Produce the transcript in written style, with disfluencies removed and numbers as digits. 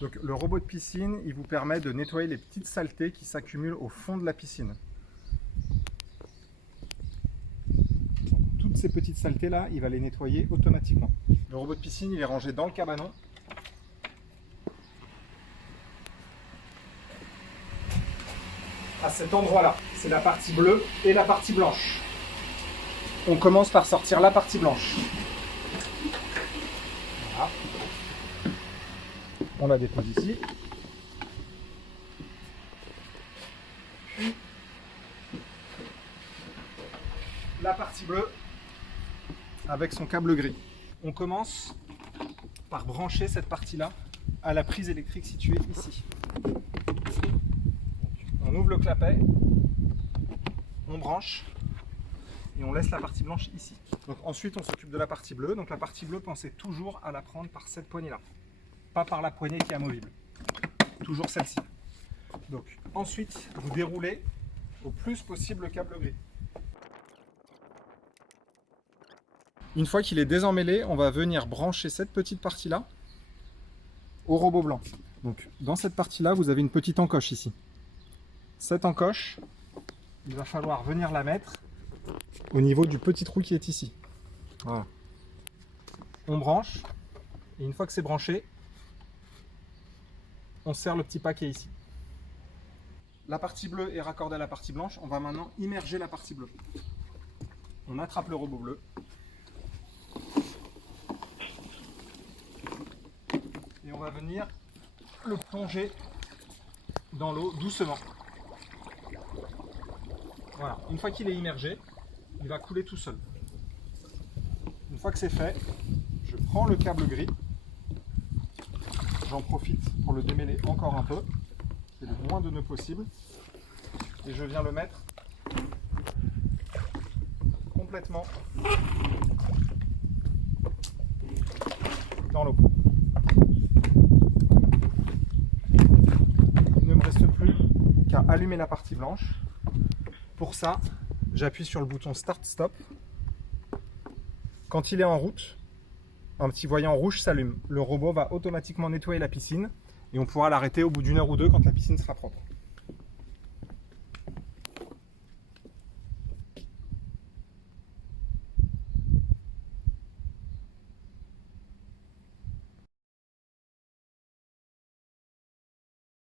Donc le robot de piscine, il vous permet de nettoyer les petites saletés qui s'accumulent au fond de la piscine. Donc, toutes ces petites saletés là, il va les nettoyer automatiquement. Le robot de piscine, il est rangé dans le cabanon. À cet endroit-là, c'est la partie bleue et la partie blanche. On commence par sortir la partie blanche. Voilà. On la dépose ici. Puis la partie bleue avec son câble gris. On commence par brancher cette partie-là à la prise électrique située ici. On ouvre le clapet, on branche et on laisse la partie blanche ici. Donc ensuite on s'occupe de la partie bleue. Donc la partie bleue, pensez toujours à la prendre par cette poignée-là, pas par la poignée qui est amovible. Toujours celle-ci. Donc ensuite vous déroulez au plus possible le câble gris. Une fois qu'il est désemmêlé, on va venir brancher cette petite partie-là au robot blanc. Donc dans cette partie-là, vous avez une petite encoche ici. Cette encoche, il va falloir venir la mettre au niveau du petit trou qui est ici. Voilà. On branche, et une fois que c'est branché, on serre le petit paquet ici. La partie bleue est raccordée à la partie blanche, on va maintenant immerger la partie bleue. On attrape le robot bleu. Et on va venir le plonger dans l'eau doucement. Voilà, une fois qu'il est immergé, il va couler tout seul. Une fois que c'est fait, je prends le câble gris, j'en profite pour le démêler encore un peu, c'est le moins de nœuds possible, et je viens le mettre complètement dans l'eau. Il ne me reste plus qu'à allumer la partie blanche. Pour ça, j'appuie sur le bouton Start-Stop. Quand il est en route, un petit voyant rouge s'allume. Le robot va automatiquement nettoyer la piscine et on pourra l'arrêter au bout d'1 heure ou 2 quand la piscine sera propre.